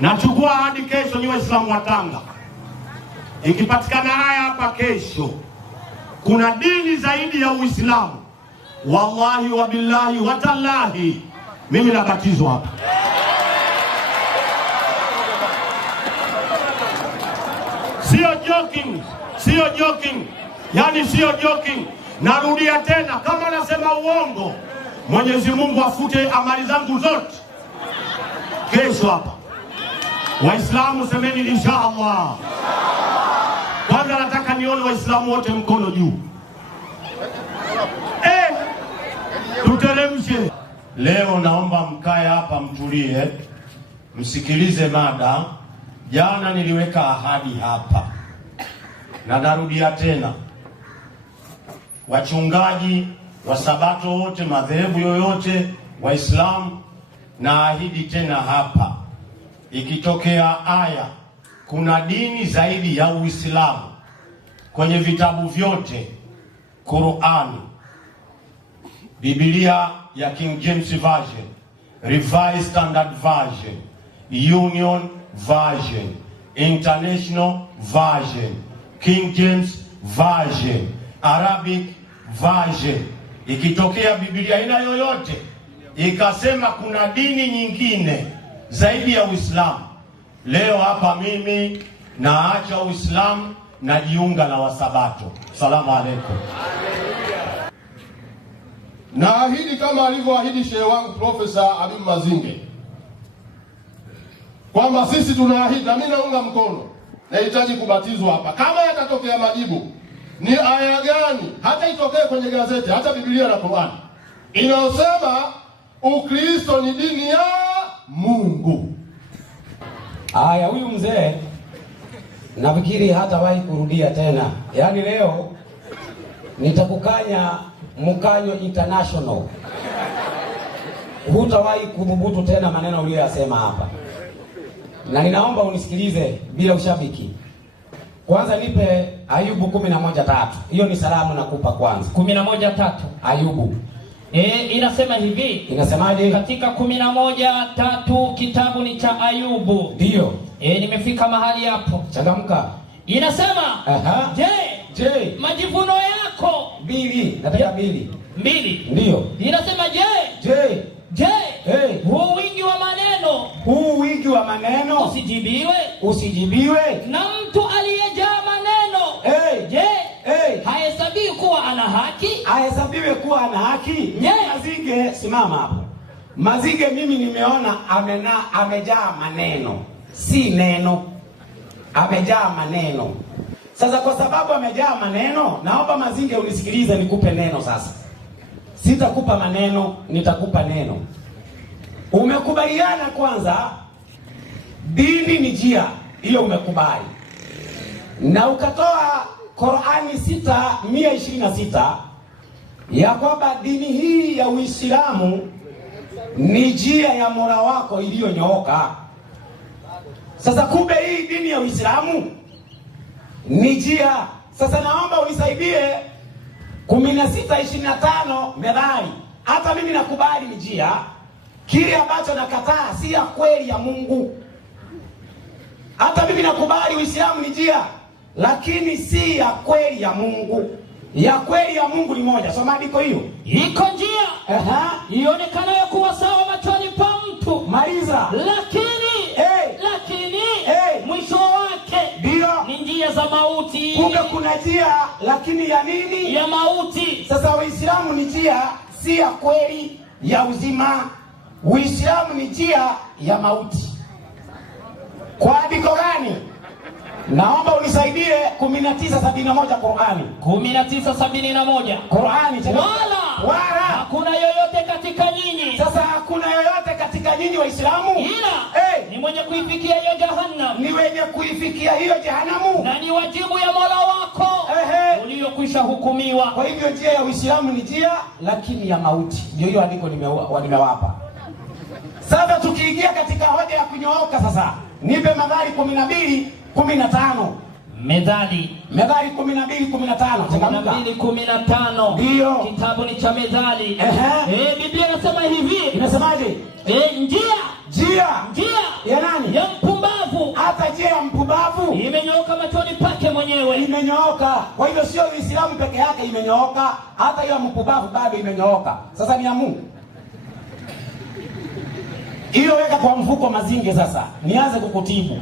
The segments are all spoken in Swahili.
Nachukua hadi kesho, ni Waislamu wa Tanga, ikipatikana haya hapa kesho, kuna dini zaidi ya Uislamu, wallahi wa billahi wa tallahi, mimi nabatizwa hapa. Sio joking, sio joking, yani sio joking. Narudia tena, kama nasema uongo, Mwenyezi Mungu afute amali zangu zote. Kesho hapa Waislamu semeni inshallah. Kwanza nataka nione Waislamu wote mkono juu. Tuteremshe. Leo naomba mkae hapa mtulie, msikilize mada. Jana niliweka ahadi hapa na narudia tena, wachungaji wa Sabato wote, madhehebu yoyote, Waislamu, naahidi tena hapa, ikitokea aya kuna dini zaidi ya Uislamu kwenye vitabu vyote, Qur'an, Biblia ya King James Version, Revised Standard Version, Union Version, International Version, King James Version, Arabic Version, ikitokea Biblia aina yoyote ikasema kuna dini nyingine zaidi ya Uislamu, leo hapa mimi naacha Uislamu, najiunga na Wasabato. Salamu alaikum. Naahidi kama alivyoahidi shehe wangu Profesa Habib Mazinge kwamba sisi tunaahidi, na mimi naunga mkono, nahitaji kubatizwa hapa. Kama yatatokea majibu ni aya gani, hata itokee kwenye gazeti, hata Biblia na Qur'an inayosema Ukristo ni dini ya Mungu. Aya, huyu mzee nafikiri hatawahi kurudia tena. Yaani leo nitakukanya Mkanyo International. Hutawahi kudhubutu tena maneno uliyosema hapa. Na ninaomba unisikilize bila ushabiki. Kwanza nipe Ayubu 11:3. Hiyo ni salamu nakupa kwanza. 11:3. Ayubu. Inasema hivi. Inasemaje? Katika 11:3 kitabu ni cha Ayubu. Ndio. Nimefika mahali hapo. Changamka. Inasema, je, majivuno yako mbili, nataka mbili. Ndio. Inasema je, huu wingi wa maneno usijibiwe na mtu aliyejaa maneno. Hahesabiwi kuwa ana haki. Mazinge, simama hapo. Mazinge mimi nimeona amejaa maneno, si neno. Amejaa maneno. Sasa kwa sababu amejaa maneno, naomba Mazinge unisikilize, nikupe neno sasa. Sitakupa maneno, nitakupa neno. Umekubaliana kwanza dini ni njia, hiyo umekubali. Na ukatoa Qur'ani 6:126 ya kwamba dini hii ya Uislamu ni njia ya Mola wako iliyonyooka. Sasa kumbe hii dini ya Uislamu ni njia. Sasa naomba unisaidie 16:25 Methali. Hata mimi nakubali ni njia. Kile ambacho nakataa si ya kweli ya Mungu. Hata mimi nakubali Uislamu ni njia, lakini si ya kweli ya Mungu. Ya kweli ya Mungu ni moja. Soma andiko hiyo. Iko njia ionekanayo kuwa sawa machoni pa mtu. Maliza. Lakini mwisho wake ndio ni njia za mauti. Kumbe kuna njia, lakini ya nini? Ya mauti. Sasa Uislamu ni njia, si ya kweli ya uzima. Uislamu ni njia ya mauti. Kwa andiko gani? Naomba unisaidie 19:71 Qur'ani. 19:71 Qur'ani. Wala hakuna yoyote katika nyinyi. Sasa hakuna yoyote katika nyinyi Waislamu ila ni mwenye kuifikia hiyo jahannam. Ni wenye kuifikia hiyo jehanamu. Na ni wajibu ya Mola wako uliyokwisha hukumiwa. Kwa hivyo njia ya Uislamu ni njia, lakini ya mauti. Ndio hiyo andiko nimewapa. Sasa tukiingia katika hoja ya kunyooka sasa, nipe Methali 12:15. Methali 12:15. 12:15. Ndio. Kitabu ni cha Methali. Biblia inasema hivi. Inasemaje? Njia ya nani? Ya imenyooka. Kwa hivyo sio Uislamu peke yake imenyooka, hata hiyo mpumbavu bado imenyooka. Sasa ni ya Mungu. Hiyo weka kwa mfuko Mazinge. Sasa nianze kukutibu.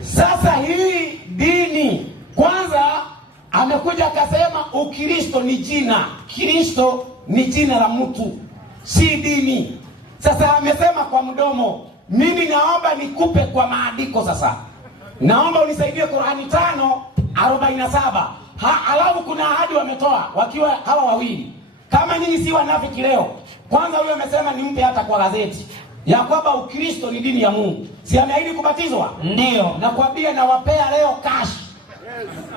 Sasa hii dini kwanza amekuja akasema Ukristo ni jina. Kristo ni jina la mtu, si dini. Sasa amesema kwa mdomo. Mimi naomba nikupe kwa maandiko sasa. Naomba unisaidie Qur'ani 5:47. Alafu kuna ahadi wametoa wakiwa hawa wawili. Kama nyinyi si wanafiki leo. Kwanza huyo amesema nimpe hata kwa gazeti ya kwamba Ukristo ni dini ya Mungu. Si ameahidi kubatizwa? Ndio. Nakwambia nawapea leo cash.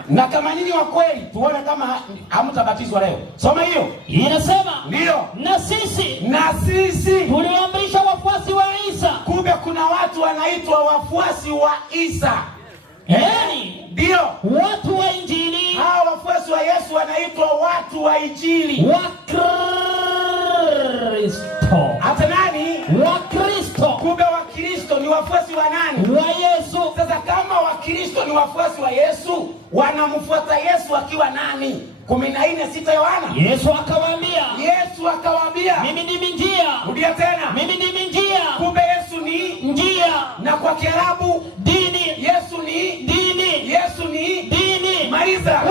Na kama nyinyi wa kweli tuone kama hamtabatizwa leo. Soma hiyo. Inasema ndio. Na sisi tuliwaamrisha wafuasi wa Isa. Kumbe kuna watu wanaitwa wafuasi wa Isa. Ndio. Watu wa Injili. Hao wafuasi wa Yesu wanaitwa watu wa Injili. Wa Kristo. Hata nani? Wa Kristo. Kumbe wa Kristo ni wafuasi wa nani? Wa Yesu. Sasa kama wa Kristo ni wafuasi wa Yesu, wanamfuata Yesu akiwa nani? 14:6 Yohana. Yesu akawaambia. Mimi ndimi njia. Rudia tena. Mimi ndimi njia. Kumbe Yesu ni njia. Na kwa Kiarabu dini. Yesu ni dini. Yesu ni dini. Maliza.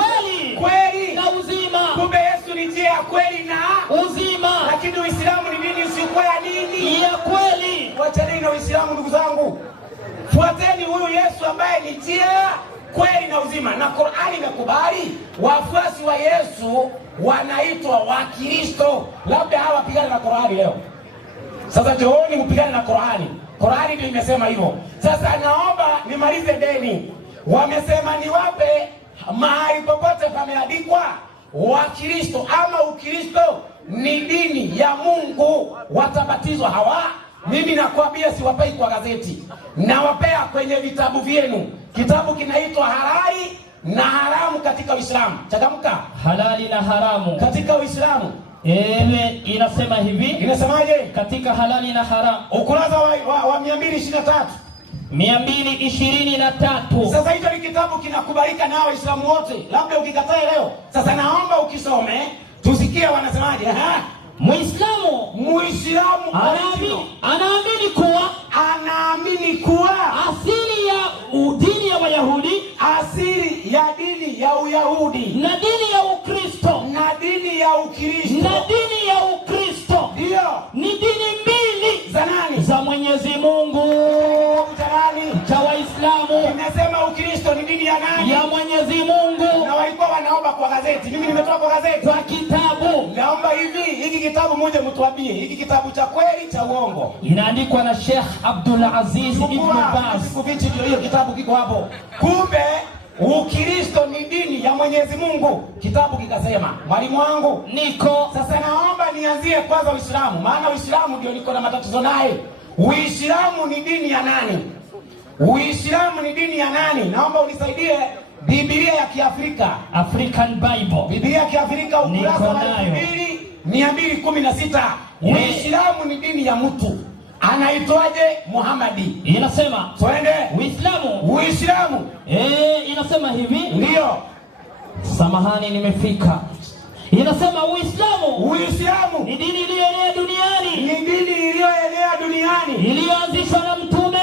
Kweli na uzima. Kumbe Yesu ni njia ya kweli na uzima. Lakini Uislamu ni dini isiyokuwa ya nini? Ya kweli. Wacheni na Uislamu ndugu zangu. Fuateni huyu Yesu ambaye ni njia, kweli na uzima. Na Qur'ani imekubali wafuasi wa Yesu wanaitwa Wakristo. Labda hawa pigana na Qur'ani leo. Sasa jooni mpigane na Qur'ani. Qur'ani ndio imesema hivyo. Sasa naomba nimalize deni. Wamesema niwape mahali popote pameandikwa Wakristo ama Ukristo ni dini ya Mungu, watabatizwa hawa. Mimi nakwambia siwapei kwa gazeti, nawapea kwenye vitabu vyenu. Kitabu kinaitwa Halali na Haramu katika Uislamu. Changamka. Halali na haramu katika Uislamu. Inasema hivi. Inasemaje? Katika Halali na Haramu. Ukurasa wa 223. 223. Sasa hicho ni kitabu kinakubalika na Waislamu wote. Labda ukikataa leo. Sasa naomba ukisome tusikie wanasemaje. Muislamu anaamini kuwa asili ya dini ya Wayahudi, asili ya dini ya Uyahudi na dini ya Ukristo na dini ya Ukristo ndio ni dini mbili za nani? Za Mwenyezi Mungu. Cha Waislamu. Nimesema Ukristo ni dini ya nani? Ya Mwenyezi Mungu. Na walikuwa wanaomba kwa gazeti. Mimi nimetoa kwa gazeti. Kwa kitabu. Naomba hivi, hiki kitabu moja mtuambie, hiki kitabu cha kweli cha uongo? Inaandikwa na Sheikh Abdul Aziz Ibn Baz. Sikufichi, hiyo kitabu kiko hapo. Kumbe Ukristo ni dini ya Mwenyezi Mungu. Kitabu kikasema, mwalimu wangu niko. Sasa naomba nianzie kwanza Uislamu, maana Uislamu ndio niko na matatizo naye. Uislamu ni dini ya nani? Uislamu ni dini ya nani? Naomba unisaidie Biblia ya Kiafrika. African Bible. Biblia ya Kiafrika ukurasa wa 2216. Uislamu ni dini ya mtu. Anaitwaje? Muhammadi. Inasema twende Uislamu. Inasema hivi. Ndio. Samahani nimefika. Inasema Uislamu ni dini iliyoenea duniani. Iliyoanzishwa na mtume.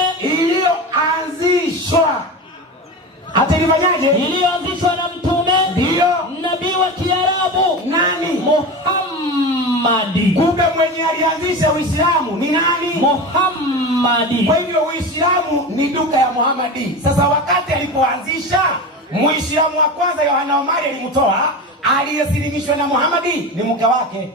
Hata ilifanyaje? Iliyoanzishwa na mtume. Ndio. Nabii wa Kiarabu. Nani? Muhammadi. Kumbe mwenye alianzisha Uislamu ni nani? Muhammadi. Kwa hivyo Uislamu ni duka ya Muhammadi. Sasa wakati alipoanzisha, Muislamu wa kwanza Yohana Omari alimtoa, aliyesilimishwa na Muhammadi ni mke wake.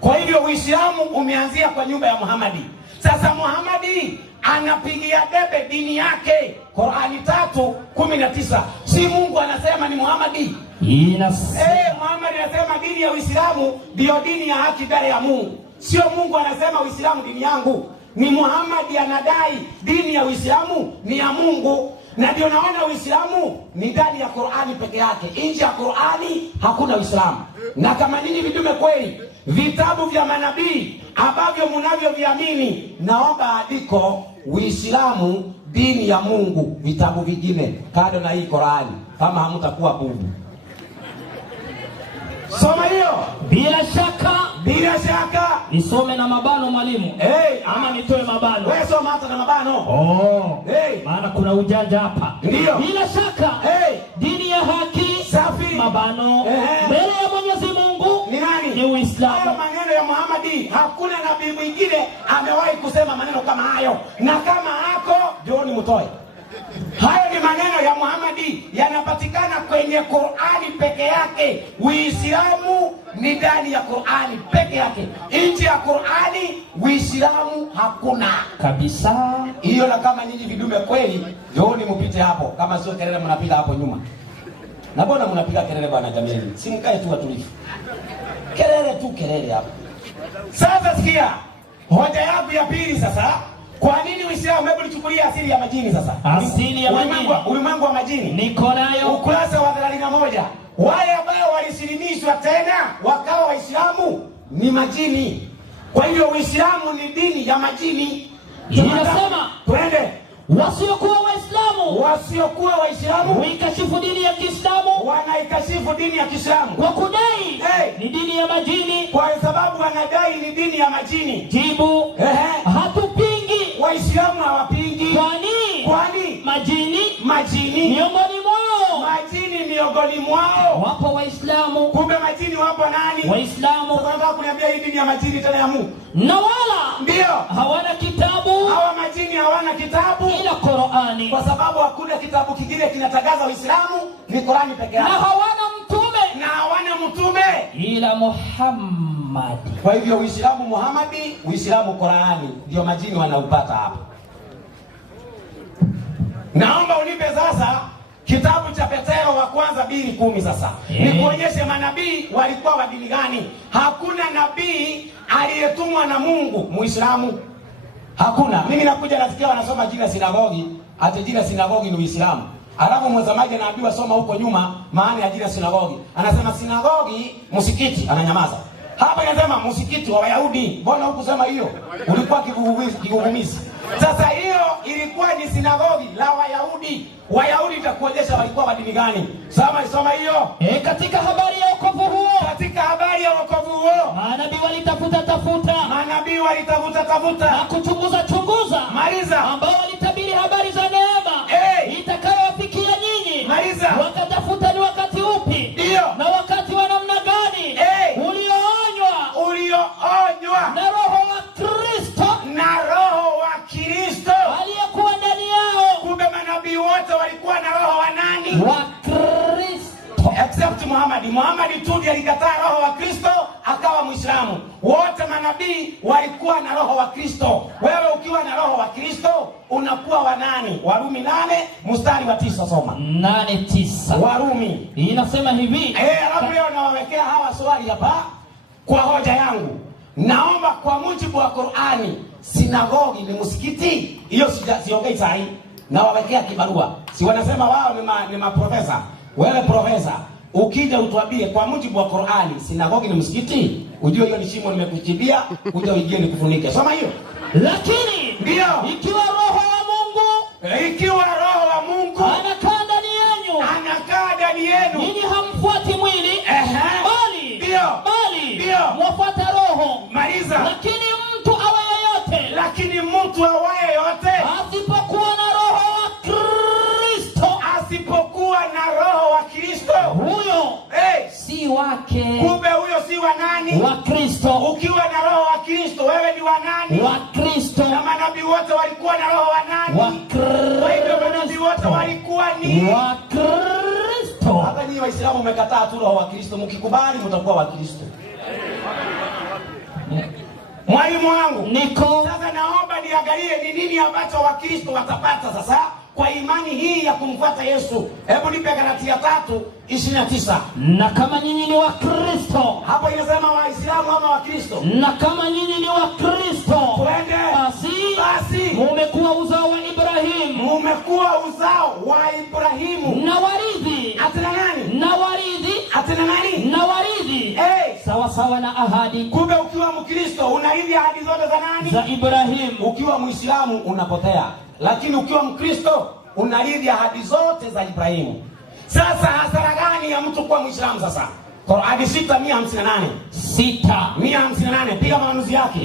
Kwa hivyo Uislamu umeanzia kwa nyumba ya Muhammadi. Sasa Muhammadi anapigia debe dini yake. Qur'ani 3:19. Si Mungu anasema ni Muhammadi. Muhammad anasema dini ya Uislamu ndio dini ya haki mbele ya Mungu. Sio Mungu anasema Uislamu dini yangu. Ni Muhammad anadai dini ya Uislamu ni ya Mungu. Na ndio naona Uislamu ni ndani ya Qur'ani peke yake. Nje ya Qur'ani hakuna Uislamu. Na kama nyinyi vidume kweli, vitabu vya manabii ambavyo mnavyoviamini, naomba andiko Uislamu dini ya Mungu, vitabu vingine kando na hii Qur'ani, kama hamtakuwa bubu. Soma hiyo. Bila shaka Nisome na mabano mwalimu. Ama nitoe mabano? Wewe soma hata na mabano. Maana kuna ujanja hapa. Ndio. Bila shaka dini ya haki safi mabano mbele ya Mwenyezi Mungu ni nani? Ni Uislamu. Hayo maneno ya Muhammad, hakuna nabii mwingine amewahi kusema maneno kama hayo, na kama hako jioni mtoe. Hayo ni maneno ya Muhammad, yanapatikana kwenye Qur'ani peke yake. Uislamu ni ndani ya Qur'ani peke yake. Nje ya Qur'ani Uislamu hakuna kabisa. Hiyo, na kama nyinyi vidume kweli, jioni mpite hapo. Kama sio kelele mnapiga hapo nyuma. Na mbona mnapiga kelele bwana jamani? Si mkae tu watulivu. Kelele hapo. Sasa sikia. Hoja yangu ya pili sasa. Kwa nini Uislamu? Hebu nichukulie asili ya majini sasa. Asili ya majini. Ulimwengu wa majini. Niko nayo. Ukurasa wa 31. Wale ambao walisilimiswa tena wakawa Waislamu ni majini. Kwa hiyo Uislamu ni dini ya majini. Inasema twende. Wasiokuwa Waislamu waikashifu dini ya Kiislamu, wanaikashifu dini ya Kiislamu kwa kudai ni dini ya majini, kwa sababu wanadai ni dini ya majini. Jibu, hatupingi. Waislamu hawapingi. Kwani majini miongoni mwao wapo Waislamu. Kumbe majini wapo nani? Waislamu. Unataka kuniambia hii dini ya majini tena ya Mungu? Na wala ndio hawana kitabu. Hawa majini hawana kitabu ila Qur'ani, kwa sababu hakuna kitabu kingine kinatangaza Uislamu, ni Qur'ani peke yake. Na hawana mtume ila Muhammad. Kwa hivyo Uislamu Muhammad, Uislamu Qur'ani, ndio majini wanaupata hapa. Naomba unipe sasa kitabu cha Petero wa kwanza 2:10 sasa. Nikuonyeshe manabii walikuwa wa dini gani. Hakuna nabii aliyetumwa na Mungu Muislamu. Hakuna. Mimi nakuja nasikia wanasoma jina sinagogi, ati jina sinagogi ni Uislamu. Alafu mtazamaji anaambiwa soma huko nyuma maana ya jina sinagogi. Anasema sinagogi msikiti, ananyamaza. Hapa inasema msikiti wa Wayahudi. Mbona hukusema hiyo? Ulikuwa kigugumizi. Sasa hiyo ilikuwa ni sinagogi la Wayahudi. Wayahudi itakuonyesha walikuwa wa dini gani. Soma hiyo. Katika habari ya wokovu huo. Manabii walitafuta. Na kuchunguza. Maliza. Ambao walitabiri habari za neema. Itakayowafikia nyinyi. Maliza. Wakatafuta ni wakati upi. Ndio. Na wakati wa namna gani. Ulioonywa. Na Roho wa Kristo. Aliyekuwa ndani yao. Kumbe manabii wote walikuwa na roho wa nani? Wa Kristo. Except Muhammad. Muhammad tu ndiye alikataa roho wa Kristo akawa Muislamu. Wote manabii walikuwa na roho wa Kristo. Wewe ukiwa na roho wa Kristo unakuwa wa nani? Warumi 8:9 soma. 8:9. Warumi. Inasema hivi. Alafu leo nawawekea hawa swali hapa kwa hoja yangu. Naomba kwa mujibu wa Qur'ani sinagogi ni msikiti? Hiyo siongei sahi. Nawawekea kibarua. Si wanasema wao ni maprofesa. Wewe profesa, ukija utuambie kwa mujibu wa Qur'ani sinagogi ni msikiti? Ujue hiyo ni shimo nimekuchibia, kuja uingie nikufunike. Soma hiyo. Lakini ndio ikiwa roho wa Mungu anakaa ndani yenu, ninyi hamfuati mwili bali mwafuata roho. Maliza. Lakini mtu awaye yote asipokuwa na roho wa Kristo, huyo si wake. Kumbe huyo si wa nani? Wa Kristo. Ukiwa na roho wa Kristo wewe ni wa nani? Wa Kristo. Na manabii wote walikuwa na roho wa nani? Wa Kristo. Kwa hivyo manabii wote walikuwa ni wa Kristo. Hata nyinyi Waislamu mmekataa tu roho wa Kristo, mkikubali mtakuwa wa Kristo. Mwalimu wangu niko sasa, naomba niangalie ni nini ambacho Wakristo watapata sasa kwa imani hii ya kumfuata Yesu. Hebu nipe Galatia 3:29. Na kama nyinyi ni wa Kristo. Hapo inasema Waislamu ama Wakristo. Na kama nyinyi ni wa Kristo. Twende. Basi mumekuwa uzao wa Ibrahimu. Mumekuwa uzao wa Ibrahimu. Na warithi. Atina nani? Na warithi. Atina nani? Na warithi. Sawa sawa na ahadi. Kumbe ukiwa Mkristo unarithi ahadi zote za nani? Za Ibrahim. Ukiwa Muislamu unapotea, lakini ukiwa Mkristo unarithi ahadi zote za Ibrahimu. Sasa hasara gani ya mtu kuwa Muislamu sasa? Qur'ani 6:158. 6:158 piga maamuzi yake.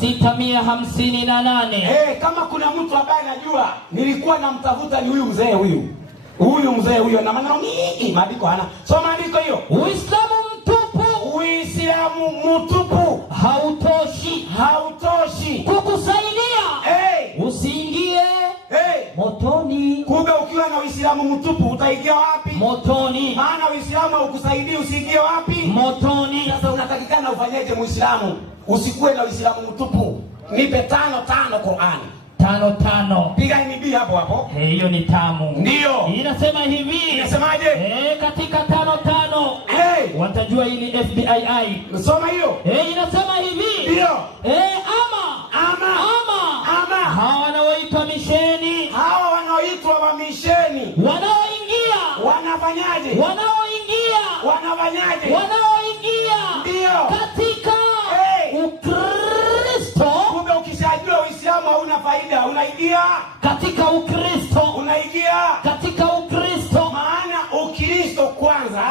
6:158. Kama kuna mtu ambaye anajua nilikuwa namtafuta ni huyu mzee huyu na maneno mingi, maandiko hana. Soma maandiko hiyo. Uislamu mtupu hautoshi kukusaidia usiingie motoni. Kumbe ukiwa na Uislamu mtupu utaingia wapi? Motoni. Maana Uislamu haukusaidii usiingie wapi? Motoni. Sasa unatakikana ufanyeje Muislamu usikuwe na Uislamu mtupu? Nipe 5 Qur'ani. 5. Piga nibii hapo. Hiyo ni tamu. Ndio. Inasema hivi. Inasemaje? Katika 5. Watajua hii ni FBI. Soma hiyo. Inasema hivi. Ndio. Ama. Hawa wanaoitwa misheni. Hawa wanaoitwa wa misheni. Wanaoingia. Wanafanyaje? Wanaoingia. Ndio. Katika Ukristo. Kumbe ukishajua Uislamu hauna faida, unaingia katika Ukristo. Katika Ukristo. Maana Ukristo kwanza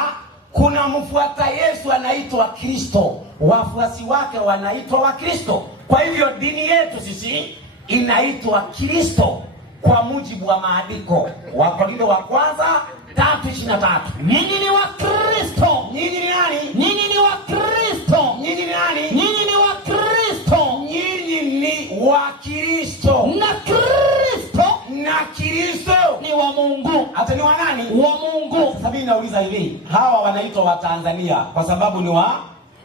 kuna mfuata Yesu anaitwa Kristo, wafuasi wake wanaitwa Wakristo. Kwa hivyo dini yetu sisi inaitwa Kristo kwa mujibu wa maandiko. Wakorintho wa kwanza 3:23. Nyinyi ni Wakristo. Nyinyi ni nani? Nyinyi ni Wakristo. Nyinyi ni nani? Nyinyi ni Wakristo. Nyinyi ni Wakristo. Na Kristo ni wa Mungu. Hata ni wa nani? Wa Mungu. Sasa mimi nauliza hivi, hawa wanaitwa wa Tanzania kwa sababu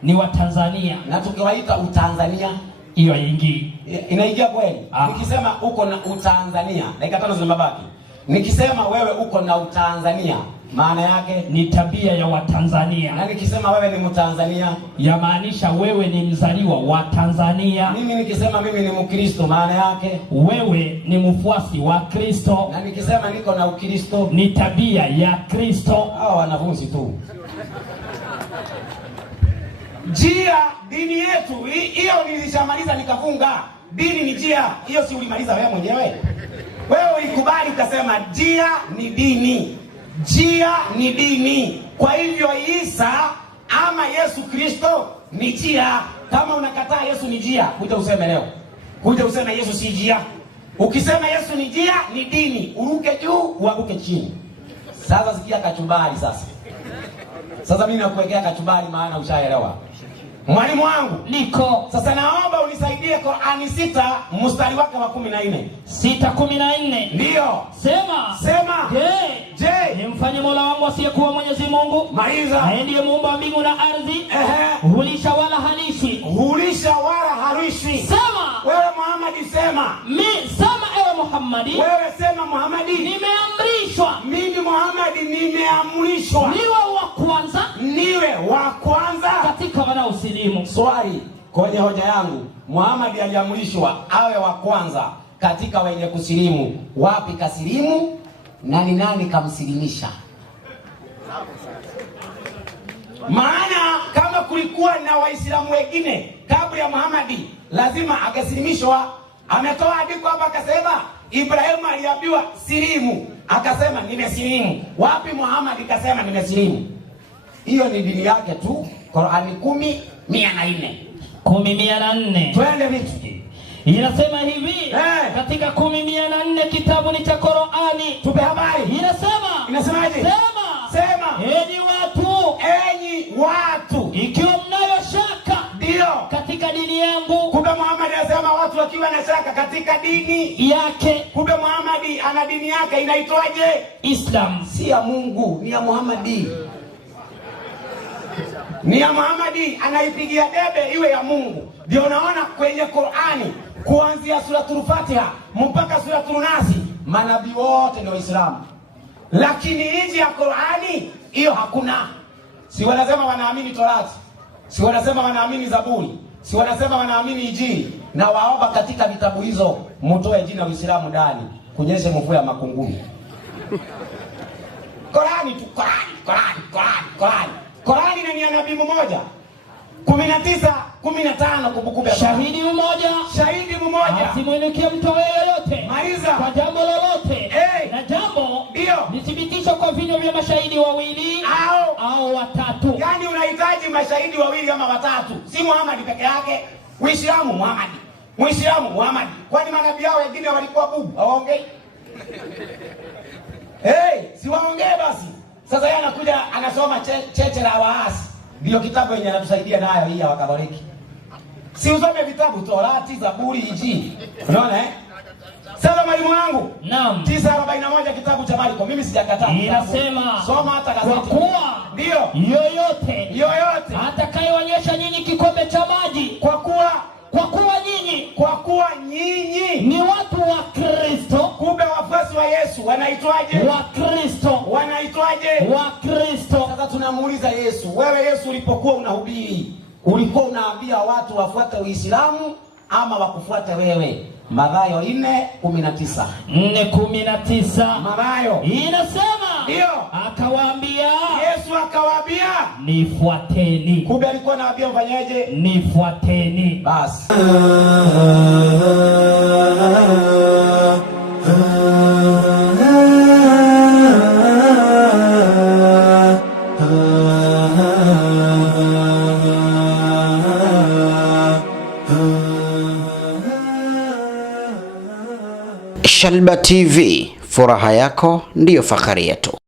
ni wa Tanzania. Na tukiwaita utanzania hiyo haingii. Inaingia kweli? Nikisema uko na utanzania, dakika 5 zimebaki. Nikisema wewe uko na utanzania, maana yake ni tabia ya Watanzania. Na nikisema wewe ni Mtanzania, yamaanisha wewe ni mzaliwa wa Tanzania. Mimi nikisema mimi ni Mkristo, maana yake wewe ni mfuasi wa Kristo. Na nikisema niko na Ukristo, ni tabia ya Kristo. Hao wanafunzi tu. Jia dini yetu hiyo nilishamaliza nikafunga. Dini ni jia, hiyo si ulimaliza wewe mwenyewe? Wewe ulikubali ukasema jia ni dini. Jia ni dini. Kwa hivyo Isa ama Yesu Kristo ni jia. Kama unakataa Yesu ni jia, kuja useme leo. Kuja useme Yesu si jia. Ukisema Yesu ni jia ni dini, uruke juu uanguke chini. Sasa sikia kachumbari sasa. Sasa mimi nakuwekea kachumbari maana ushaelewa. Mwalimu wangu niko. Sasa naomba unisaidie Qur'ani 6 mstari wake wa 14. 6:14. Ndio. Sema. Je, nimfanye Mola wangu asiyekuwa Mwenyezi Mungu? Maiza. Ndiye muumba mbingu na ardhi. Hulisha wala halishwi. Sema. Wewe Muhammad sema. Sema ewe Muhammad. Wewe sema Muhammad. Nimeamrishwa. Mimi Muhammad nimeamrishwa. Niwe wa kwanza katika wanaosilimu. Swali kwenye hoja yangu, Muhammad aliamrishwa awe wa kwanza katika wenye kusilimu. Wapi kasilimu na ni nani kamsilimisha? Maana kama kulikuwa na Waislamu wengine kabla ya Muhammad, lazima akasilimishwa. Ametoa andiko hapa akasema Ibrahimu aliambiwa silimu, akasema nimesilimu. Wapi Muhammad kasema nimesilimu? Hiyo ni dini yake tu. Qur'ani 10:104. 10:104. Twende vitu. Inasema hivi, katika 10:104 kitabu ni cha Qur'ani. Tupe habari. Inasemaje? Sema. Enyi watu, ikiwa mnayo shaka ndio katika dini yangu. Kumbe Muhammad anasema watu wakiwa na shaka katika dini yake. Kumbe Muhammad ana dini yake inaitwaje? Islam. Si ya Mungu, ni ya Muhammad. Ni ya Muhammad, anaipigia debe iwe ya Mungu. Ndio unaona kwenye Qur'ani kuanzia suratul Fatiha mpaka suratul Nasi manabii wote ni Waislamu. Lakini hizi ya Qur'ani hiyo hakuna. Si wanasema wanaamini Torati, si wanasema wanaamini Zaburi, si wanasema wanaamini Injili, na waomba katika vitabu hizo mtoe jina Uislamu ndani, kunyeshe mvua ya makunguni. Qur'ani tu, Qur'ani. Qur'ani ni ya nabii mmoja. 19:15 Kumbukumbu ya shahidi mmoja asimwinukie mtu yoyote kwa jambo lolote, na jambo lithibitishwa kwa vinywa vya mashahidi wawili au watatu. Yani unahitaji mashahidi wawili kama watatu, si Muhammad peke yake. Uislamu Muhammad, kwani manabii hao wengine walikuwa bubu hawaongei? Si waongee basi. Sasa yeye anakuja anasoma cheche la waasi, ndio kitabu yenye anatusaidia nayo hii ya Wakatoliki. Si usome vitabu Torati, Zaburi, Injili. Unaona Sasa mwalimu wangu, naam, 9:41 kitabu cha Marko, mimi sijakataa. Inasema soma hata gazeti. Kwa kuwa ndio yoyote atakayeonyesha nyinyi kikombe cha maji, kwa kuwa nyinyi ni watu wa Kristo. Kumbe wafuasi wa Yesu wanaitwaje? Wa Kristo. Sasa tunamuuliza Yesu, wewe Yesu ulipokuwa unahubiri, ulikuwa unaambia watu wafuate Uislamu ama wakufuate wewe? Mathayo 4:19. 4:19. Mathayo inasema Yesu akawaambia nifuateni. Kumbe alikuwa anawaambia mfanyaje? Nifuateni. Basi. Shalba TV, furaha yako ndiyo fahari yetu.